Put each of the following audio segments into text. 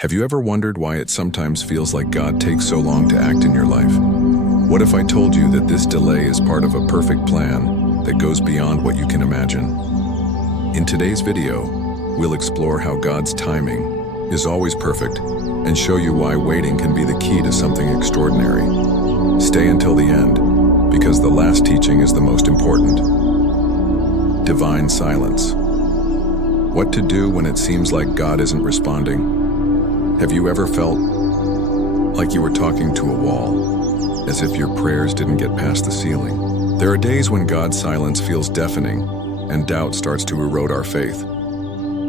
Have you ever wondered why it sometimes feels like God takes so long to act in your life? What if I told you that this delay is part of a perfect plan that goes beyond what you can imagine? In today's video, we'll explore how God's timing is always perfect and show you why waiting can be the key to something extraordinary. Stay until the end, because the last teaching is the most important. Divine silence. What to do when it seems like God isn't responding? Have you ever felt like you were talking to a wall, as if your prayers didn't get past the ceiling? There are days when God's silence feels deafening, and doubt starts to erode our faith.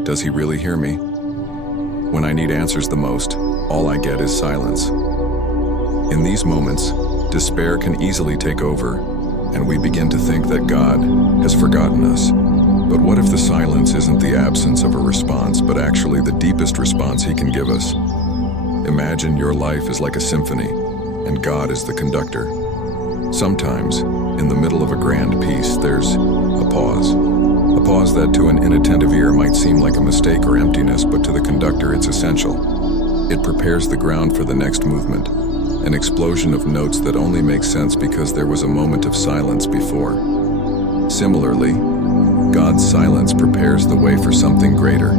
Does He really hear me? When I need answers the most, all I get is silence. In these moments, despair can easily take over, and we begin to think that God has forgotten us. But what if the silence isn't the absence of a response, but actually the deepest response He can give us? Imagine your life is like a symphony, and God is the conductor. Sometimes, in the middle of a grand piece, there's a pause. A pause that to an inattentive ear might seem like a mistake or emptiness, but to the conductor it's essential. It prepares the ground for the next movement, an explosion of notes that only make sense because there was a moment of silence before. Similarly, God's silence prepares the way for something greater.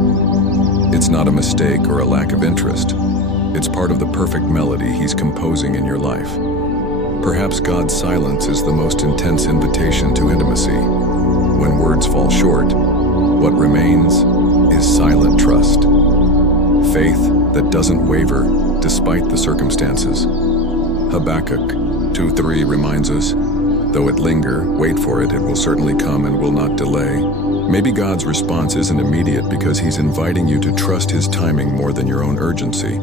It's not a mistake or a lack of interest. It's part of the perfect melody He's composing in your life. Perhaps God's silence is the most intense invitation to intimacy. When words fall short, what remains is silent trust. Faith that doesn't waver despite the circumstances. Habakkuk 2:3 reminds us, "Though it linger, wait for it, it will certainly come and will not delay." Maybe God's response isn't immediate because He's inviting you to trust His timing more than your own urgency.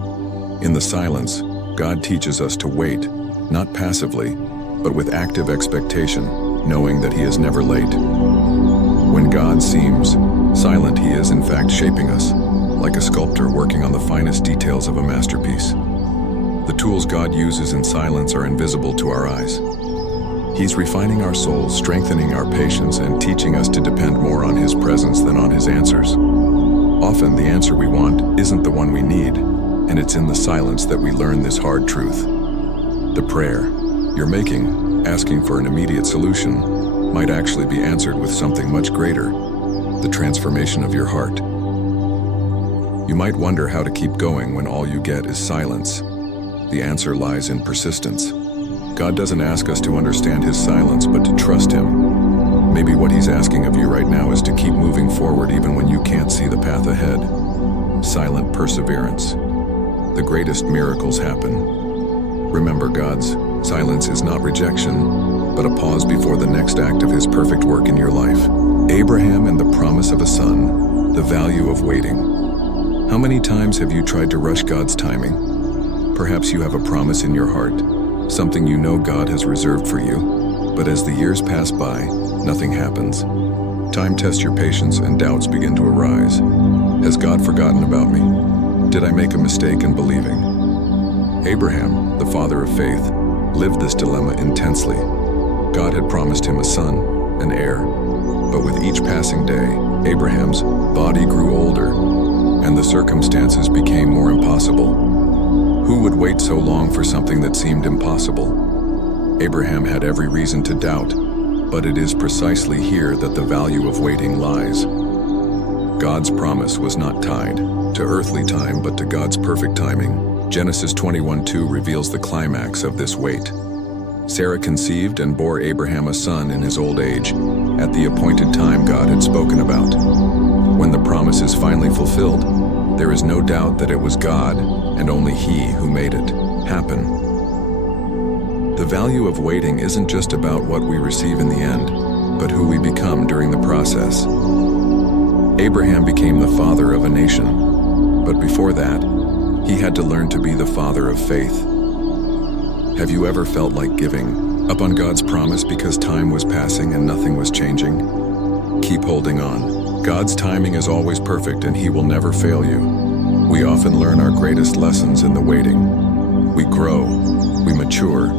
In the silence, God teaches us to wait, not passively, but with active expectation, knowing that He is never late. When God seems silent, He is in fact shaping us, like a sculptor working on the finest details of a masterpiece. The tools God uses in silence are invisible to our eyes. He's refining our souls, strengthening our patience, and teaching us to depend more on His presence than on His answers. Often, the answer we want isn't the one we need, and it's in the silence that we learn this hard truth. The prayer you're making, asking for an immediate solution, might actually be answered with something much greater, the transformation of your heart. You might wonder how to keep going when all you get is silence. The answer lies in persistence. God doesn't ask us to understand His silence, but to trust Him. Maybe what He's asking of you right now is to keep moving forward even when you can't see the path ahead. Silent perseverance. The greatest miracles happen. Remember, God's silence is not rejection, but a pause before the next act of His perfect work in your life. Abraham and the promise of a son, the value of waiting. How many times have you tried to rush God's timing? Perhaps you have a promise in your heart, something you know God has reserved for you, but as the years pass by, nothing happens. Time tests your patience and doubts begin to arise. Has God forgotten about me? Did I make a mistake in believing? Abraham, the father of faith, lived this dilemma intensely. God had promised him a son, an heir, but with each passing day, Abraham's body grew older, and the circumstances became more impossible. Who would wait so long for something that seemed impossible? Abraham had every reason to doubt, but it is precisely here that the value of waiting lies. God's promise was not tied to earthly time, but to God's perfect timing. Genesis 21:2 reveals the climax of this wait. Sarah conceived and bore Abraham a son in his old age, at the appointed time God had spoken about. When the promise is finally fulfilled, there is no doubt that it was God, and only He, who made it happen. The value of waiting isn't just about what we receive in the end, but who we become during the process. Abraham became the father of a nation, but before that, he had to learn to be the father of faith. Have you ever felt like giving up on God's promise because time was passing and nothing was changing? Keep holding on. God's timing is always perfect, and He will never fail you. We often learn our greatest lessons in the waiting. We grow, we mature,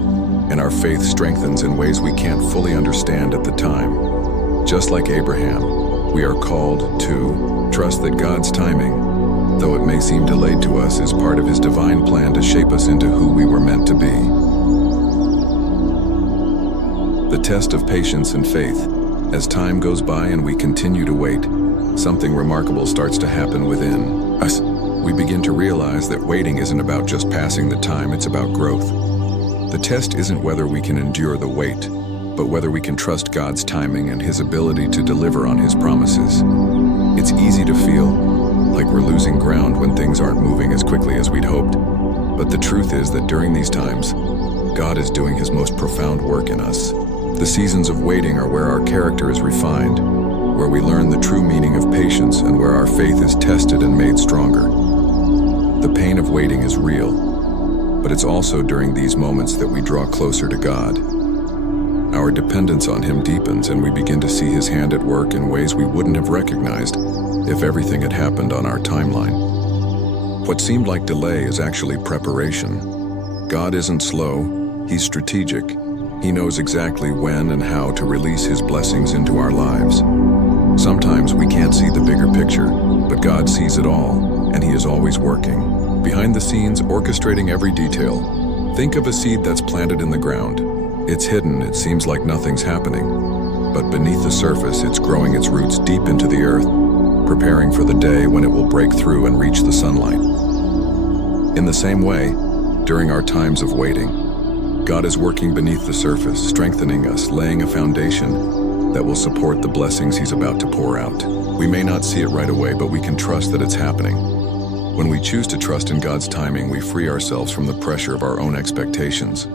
and our faith strengthens in ways we can't fully understand at the time. Just like Abraham, we are called to trust that God's timing, though it may seem delayed to us, is part of His divine plan to shape us into who we were meant to be. The test of patience and faith. As time goes by and we continue to wait, something remarkable starts to happen within us. We begin to realize that waiting isn't about just passing the time, it's about growth. The test isn't whether we can endure the wait, but whether we can trust God's timing and His ability to deliver on His promises. It's easy to feel like we're losing ground when things aren't moving as quickly as we'd hoped. But the truth is that during these times, God is doing His most profound work in us. The seasons of waiting are where our character is refined, where we learn the true meaning of patience, and where our faith is tested and made stronger. The pain of waiting is real, but it's also during these moments that we draw closer to God. Our dependence on Him deepens, and we begin to see His hand at work in ways we wouldn't have recognized if everything had happened on our timeline. What seemed like delay is actually preparation. God isn't slow, He's strategic. He knows exactly when and how to release His blessings into our lives. Sometimes we can't see the bigger picture, but God sees it all, and He is always working, behind the scenes, orchestrating every detail. Think of a seed that's planted in the ground. It's hidden, it seems like nothing's happening. But beneath the surface, it's growing its roots deep into the earth, preparing for the day when it will break through and reach the sunlight. In the same way, during our times of waiting, God is working beneath the surface, strengthening us, laying a foundation that will support the blessings He's about to pour out. We may not see it right away, but we can trust that it's happening. When we choose to trust in God's timing, we free ourselves from the pressure of our own expectations.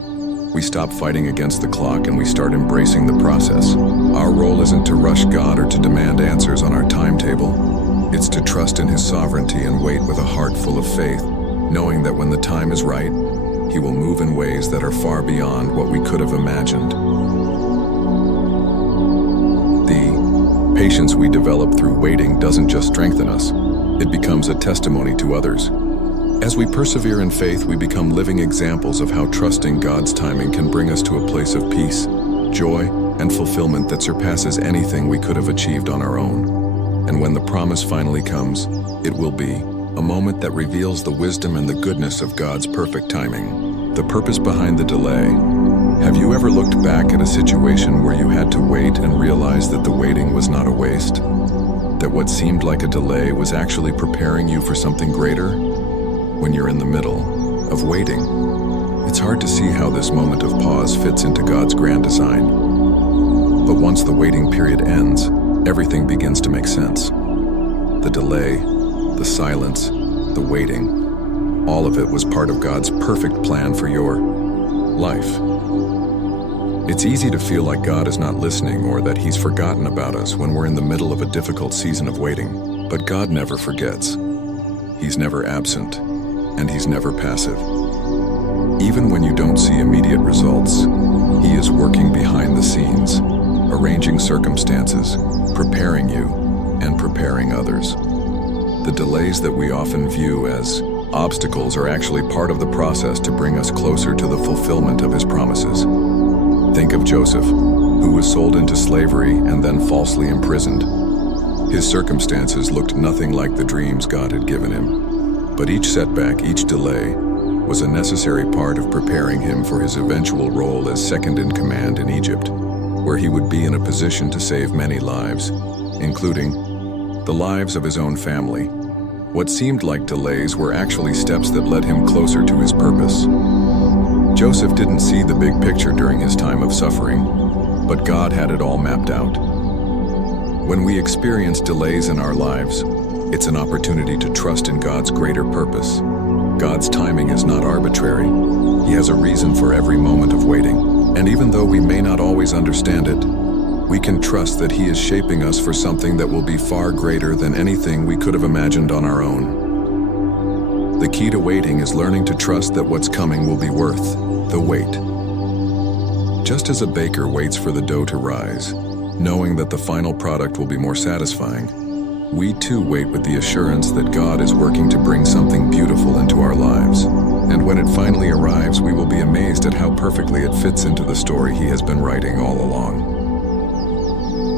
We stop fighting against the clock and we start embracing the process. Our role isn't to rush God or to demand answers on our timetable. It's to trust in His sovereignty and wait with a heart full of faith, knowing that when the time is right, He will move in ways that are far beyond what we could have imagined. The patience we develop through waiting doesn't just strengthen us, it becomes a testimony to others. As we persevere in faith, we become living examples of how trusting God's timing can bring us to a place of peace, joy, and fulfillment that surpasses anything we could have achieved on our own. And when the promise finally comes, it will be a moment that reveals the wisdom and the goodness of God's perfect timing. The purpose behind the delay. Have you ever looked back at a situation where you had to wait and realized that the waiting was not a waste? That what seemed like a delay was actually preparing you for something greater? When you're in the middle of waiting, it's hard to see how this moment of pause fits into God's grand design. But once the waiting period ends, everything begins to make sense. The delay, the silence, the waiting, all of it was part of God's perfect plan for your life. It's easy to feel like God is not listening or that He's forgotten about us when we're in the middle of a difficult season of waiting. But God never forgets. He's never absent, and He's never passive. Even when you don't see immediate results, He is working behind the scenes, arranging circumstances, preparing you, and preparing others. The delays that we often view as obstacles are actually part of the process to bring us closer to the fulfillment of His promises. Think of Joseph, who was sold into slavery and then falsely imprisoned. His circumstances looked nothing like the dreams God had given him. But each setback, each delay, was a necessary part of preparing him for his eventual role as second in command in Egypt, where he would be in a position to save many lives, including the lives of his own family. What seemed like delays were actually steps that led him closer to his purpose. Joseph didn't see the big picture during his time of suffering, but God had it all mapped out. When we experience delays in our lives, it's an opportunity to trust in God's greater purpose. God's timing is not arbitrary. He has a reason for every moment of waiting. And even though we may not always understand it, we can trust that He is shaping us for something that will be far greater than anything we could have imagined on our own. The key to waiting is learning to trust that what's coming will be worth the wait. Just as a baker waits for the dough to rise, knowing that the final product will be more satisfying, we too wait with the assurance that God is working to bring something beautiful into our lives. And when it finally arrives, we will be amazed at how perfectly it fits into the story He has been writing all along.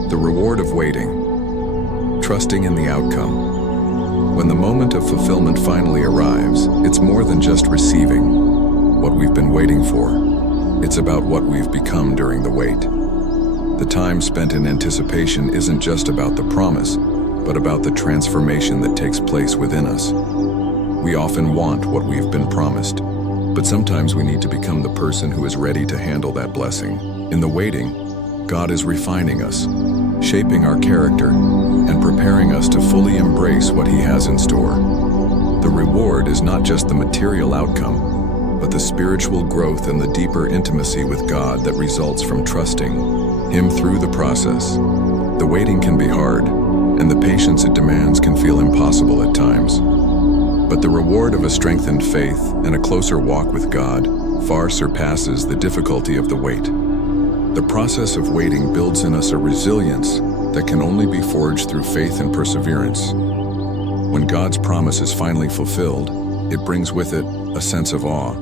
The reward of waiting. Trusting in the outcome. When the moment of fulfillment finally arrives, it's more than just receiving what we've been waiting for. It's about what we've become during the wait. The time spent in anticipation isn't just about the promise, but about the transformation that takes place within us. We often want what we've been promised, but sometimes we need to become the person who is ready to handle that blessing. In the waiting, God is refining us, shaping our character, and preparing us to fully embrace what He has in store. The reward is not just the material outcome, but the spiritual growth and the deeper intimacy with God that results from trusting Him through the process. The waiting can be hard, and the patience it demands can feel impossible at times. But the reward of a strengthened faith and a closer walk with God far surpasses the difficulty of the wait. The process of waiting builds in us a resilience that can only be forged through faith and perseverance. When God's promise is finally fulfilled, it brings with it a sense of awe.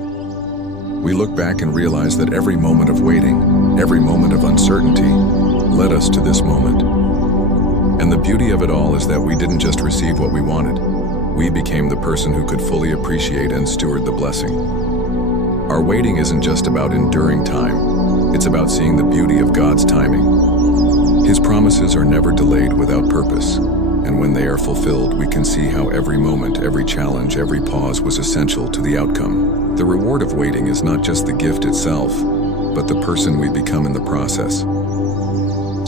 We look back and realize that every moment of waiting, every moment of uncertainty, led us to this moment. And the beauty of it all is that we didn't just receive what we wanted. We became the person who could fully appreciate and steward the blessing. Our waiting isn't just about enduring time. It's about seeing the beauty of God's timing. His promises are never delayed without purpose, and when they are fulfilled, we can see how every moment, every challenge, every pause was essential to the outcome. The reward of waiting is not just the gift itself, but the person we become in the process.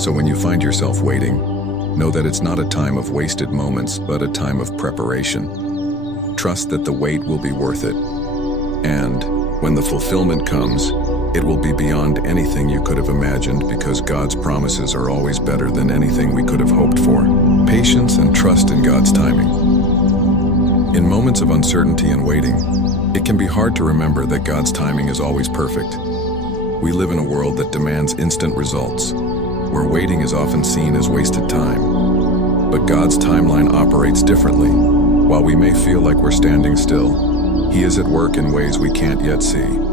So when you find yourself waiting, know that it's not a time of wasted moments, but a time of preparation. Trust that the wait will be worth it. And when the fulfillment comes, it will be beyond anything you could have imagined, because God's promises are always better than anything we could have hoped for. Patience and trust in God's timing. In moments of uncertainty and waiting, it can be hard to remember that God's timing is always perfect. We live in a world that demands instant results, where waiting is often seen as wasted time. But God's timeline operates differently. While we may feel like we're standing still, He is at work in ways we can't yet see.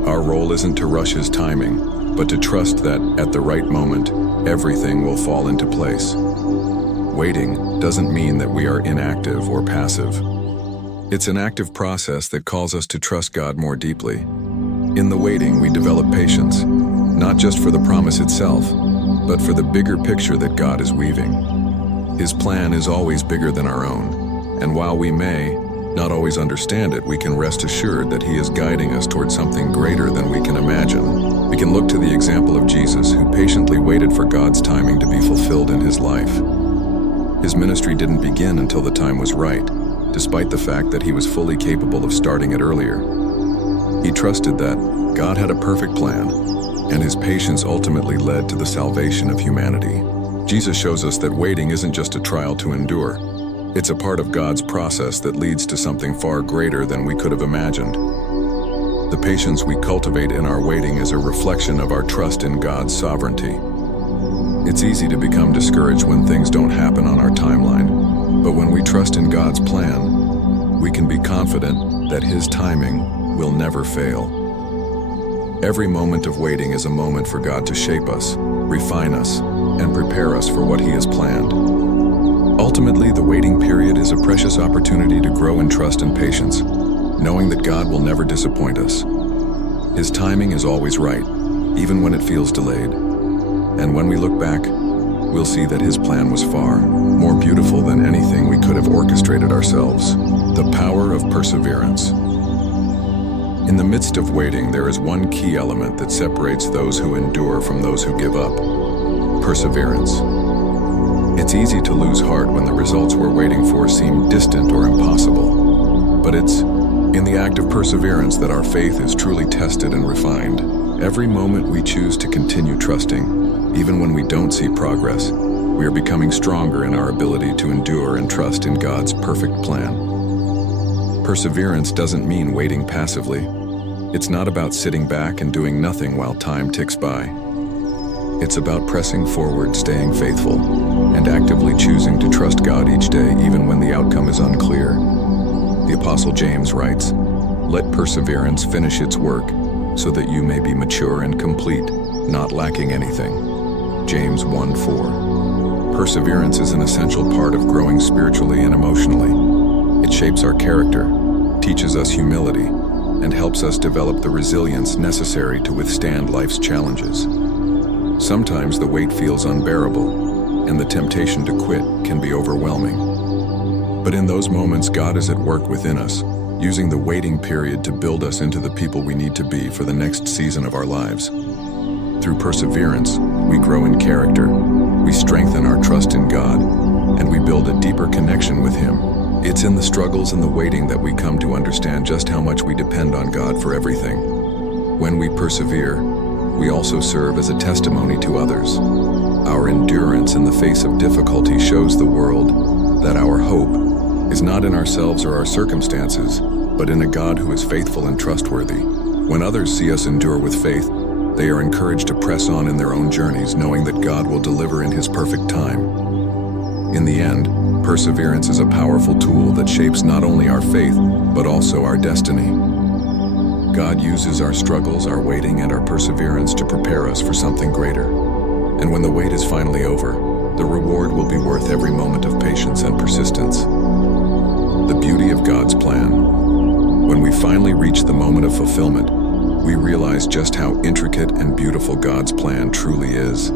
Our role isn't to rush His timing, but to trust that, at the right moment, everything will fall into place. Waiting doesn't mean that we are inactive or passive. It's an active process that calls us to trust God more deeply. In the waiting, we develop patience, not just for the promise itself, but for the bigger picture that God is weaving. His plan is always bigger than our own, and while we may not always understand it, we can rest assured that He is guiding us towards something greater than we can imagine. We can look to the example of Jesus, who patiently waited for God's timing to be fulfilled in His life. His ministry didn't begin until the time was right, despite the fact that He was fully capable of starting it earlier. He trusted that God had a perfect plan, and His patience ultimately led to the salvation of humanity. Jesus shows us that waiting isn't just a trial to endure. It's a part of God's process that leads to something far greater than we could have imagined. The patience we cultivate in our waiting is a reflection of our trust in God's sovereignty. It's easy to become discouraged when things don't happen on our timeline, but when we trust in God's plan, we can be confident that His timing will never fail. Every moment of waiting is a moment for God to shape us, refine us, and prepare us for what He has planned. Ultimately, the waiting period is a precious opportunity to grow in trust and patience, knowing that God will never disappoint us. His timing is always right, even when it feels delayed. And when we look back, we'll see that His plan was far more beautiful than anything we could have orchestrated ourselves. The power of perseverance. In the midst of waiting, there is one key element that separates those who endure from those who give up: perseverance. It's easy to lose heart when the results we're waiting for seem distant or impossible. But it's in the act of perseverance that our faith is truly tested and refined. Every moment we choose to continue trusting, even when we don't see progress, we are becoming stronger in our ability to endure and trust in God's perfect plan. Perseverance doesn't mean waiting passively. It's not about sitting back and doing nothing while time ticks by. It's about pressing forward, staying faithful, and actively choosing to trust God each day, even when the outcome is unclear. The Apostle James writes, "Let perseverance finish its work, so that you may be mature and complete, not lacking anything." James 1:4. Perseverance is an essential part of growing spiritually and emotionally. It shapes our character, teaches us humility, and helps us develop the resilience necessary to withstand life's challenges. Sometimes the weight feels unbearable, and the temptation to quit can be overwhelming. But in those moments, God is at work within us, using the waiting period to build us into the people we need to be for the next season of our lives. Through perseverance, we grow in character, we strengthen our trust in God, and we build a deeper connection with Him. It's in the struggles and the waiting that we come to understand just how much we depend on God for everything. When we persevere, we also serve as a testimony to others. Our endurance in the face of difficulty shows the world that our hope is not in ourselves or our circumstances, but in a God who is faithful and trustworthy. When others see us endure with faith, they are encouraged to press on in their own journeys, knowing that God will deliver in His perfect time. In the end, perseverance is a powerful tool that shapes not only our faith, but also our destiny. God uses our struggles, our waiting, and our perseverance to prepare us for something greater. And when the wait is finally over, the reward will be worth every moment of patience and persistence. The beauty of God's plan. When we finally reach the moment of fulfillment, we realize just how intricate and beautiful God's plan truly is.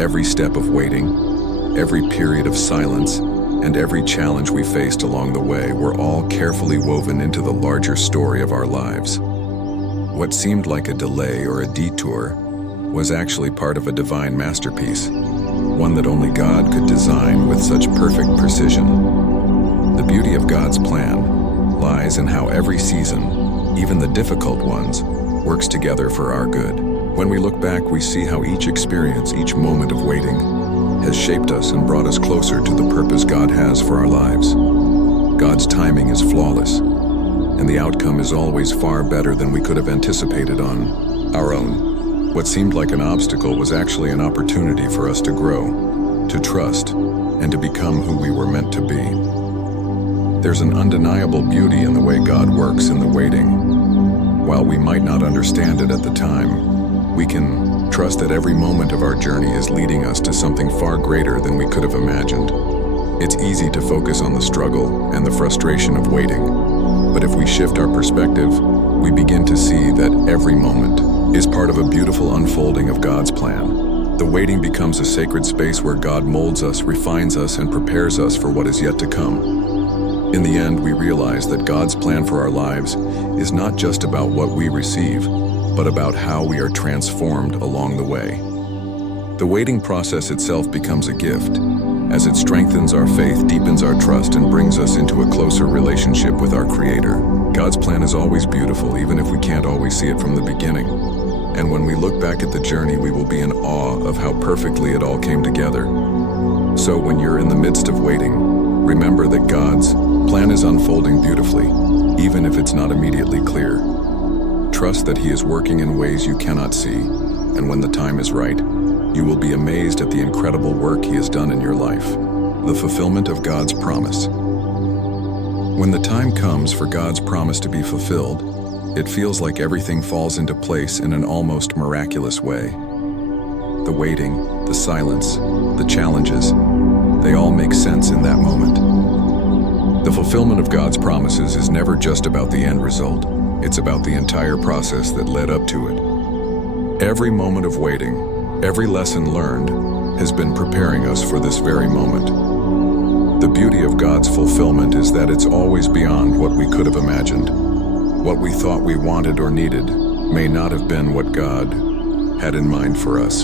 Every step of waiting, every period of silence, and every challenge we faced along the way were all carefully woven into the larger story of our lives. What seemed like a delay or a detour was actually part of a divine masterpiece, one that only God could design with such perfect precision. The beauty of God's plan lies in how every season, even the difficult ones, works together for our good. When we look back, we see how each experience, each moment of waiting, has shaped us and brought us closer to the purpose God has for our lives. God's timing is flawless, and the outcome is always far better than we could have anticipated on our own. What seemed like an obstacle was actually an opportunity for us to grow, to trust, and to become who we were meant to be. There's an undeniable beauty in the way God works in the waiting. While we might not understand it at the time, we can trust that every moment of our journey is leading us to something far greater than we could have imagined. It's easy to focus on the struggle and the frustration of waiting, but if we shift our perspective, we begin to see that every moment is part of a beautiful unfolding of God's plan. The waiting becomes a sacred space where God molds us, refines us, and prepares us for what is yet to come. In the end, we realize that God's plan for our lives is not just about what we receive, but about how we are transformed along the way. The waiting process itself becomes a gift, as it strengthens our faith, deepens our trust, and brings us into a closer relationship with our Creator. God's plan is always beautiful, even if we can't always see it from the beginning. And when we look back at the journey, we will be in awe of how perfectly it all came together. So when you're in the midst of waiting, remember that God's plan is unfolding beautifully, even if it's not immediately clear. Trust that He is working in ways you cannot see, and when the time is right, you will be amazed at the incredible work He has done in your life. The fulfillment of God's promise. When the time comes for God's promise to be fulfilled, it feels like everything falls into place in an almost miraculous way. The waiting, the silence, the challenges, they all make sense in that moment. The fulfillment of God's promises is never just about the end result. It's about the entire process that led up to it. Every moment of waiting, every lesson learned, has been preparing us for this very moment. The beauty of God's fulfillment is that it's always beyond what we could have imagined. What we thought we wanted or needed may not have been what God had in mind for us.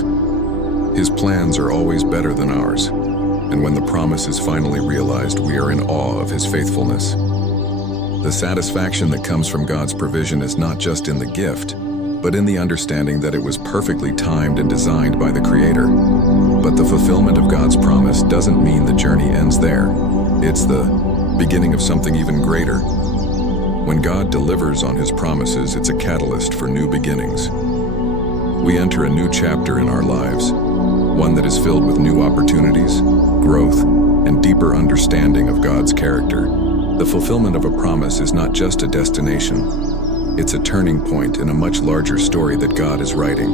His plans are always better than ours, and when the promise is finally realized, we are in awe of His faithfulness. The satisfaction that comes from God's provision is not just in the gift, but in the understanding that it was perfectly timed and designed by the Creator. But the fulfillment of God's promise doesn't mean the journey ends there. It's the beginning of something even greater. When God delivers on His promises, it's a catalyst for new beginnings. We enter a new chapter in our lives, one that is filled with new opportunities, growth, and deeper understanding of God's character. The fulfillment of a promise is not just a destination. It's a turning point in a much larger story that God is writing.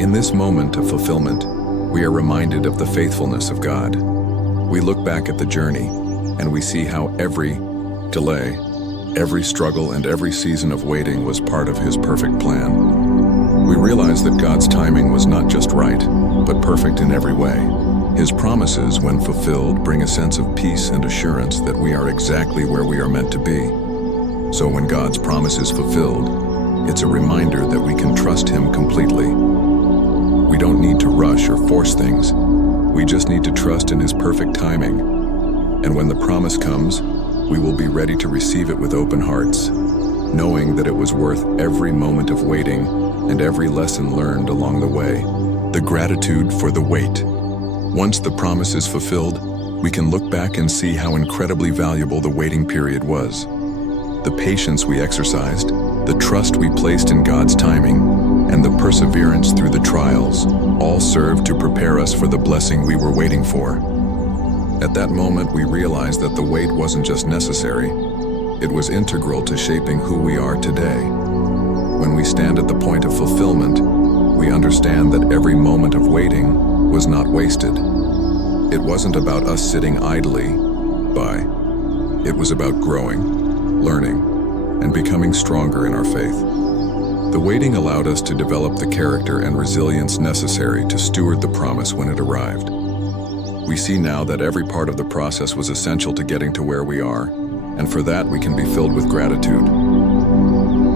In this moment of fulfillment, we are reminded of the faithfulness of God. We look back at the journey, and we see how every delay, every struggle, and every season of waiting was part of His perfect plan. We realize that God's timing was not just right, but perfect in every way. His promises, when fulfilled, bring a sense of peace and assurance that we are exactly where we are meant to be. So when God's promise is fulfilled, it's a reminder that we can trust Him completely. We don't need to rush or force things. We just need to trust in His perfect timing. And when the promise comes, we will be ready to receive it with open hearts, knowing that it was worth every moment of waiting and every lesson learned along the way. The gratitude for the wait. Once the promise is fulfilled, we can look back and see how incredibly valuable the waiting period was. The patience we exercised, the trust we placed in God's timing, and the perseverance through the trials all served to prepare us for the blessing we were waiting for. At that moment, we realized that the wait wasn't just necessary, it was integral to shaping who we are today. When we stand at the point of fulfillment, we understand that every moment of waiting was not wasted. It wasn't about us sitting idly by. It was about growing, learning, and becoming stronger in our faith. The waiting allowed us to develop the character and resilience necessary to steward the promise when it arrived. We see now that every part of the process was essential to getting to where we are, and for that we can be filled with gratitude.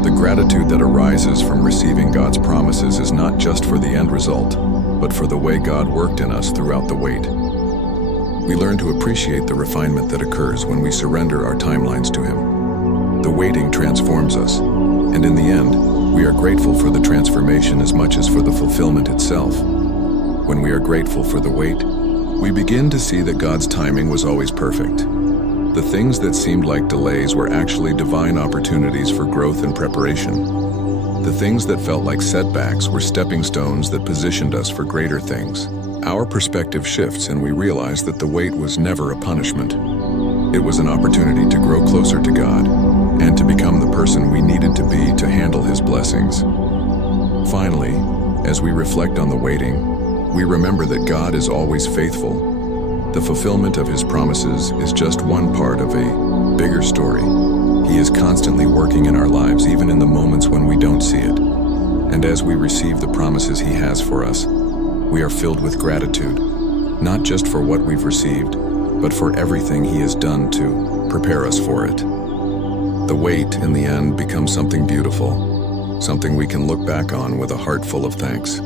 The gratitude that arises from receiving God's promises is not just for the end result, but for the way God worked in us throughout the wait. We learn to appreciate the refinement that occurs when we surrender our timelines to Him. The waiting transforms us, and in the end, we are grateful for the transformation as much as for the fulfillment itself. When we are grateful for the wait, we begin to see that God's timing was always perfect. The things that seemed like delays were actually divine opportunities for growth and preparation. The things that felt like setbacks were stepping stones that positioned us for greater things. Our perspective shifts and we realize that the wait was never a punishment. It was an opportunity to grow closer to God and to become the person we needed to be to handle His blessings. Finally, as we reflect on the waiting, we remember that God is always faithful. The fulfillment of His promises is just one part of a bigger story. He is constantly working in our lives, even in the moments when we don't see it. And as we receive the promises He has for us, we are filled with gratitude, not just for what we've received, but for everything He has done to prepare us for it. The wait, in the end, becomes something beautiful, something we can look back on with a heart full of thanks.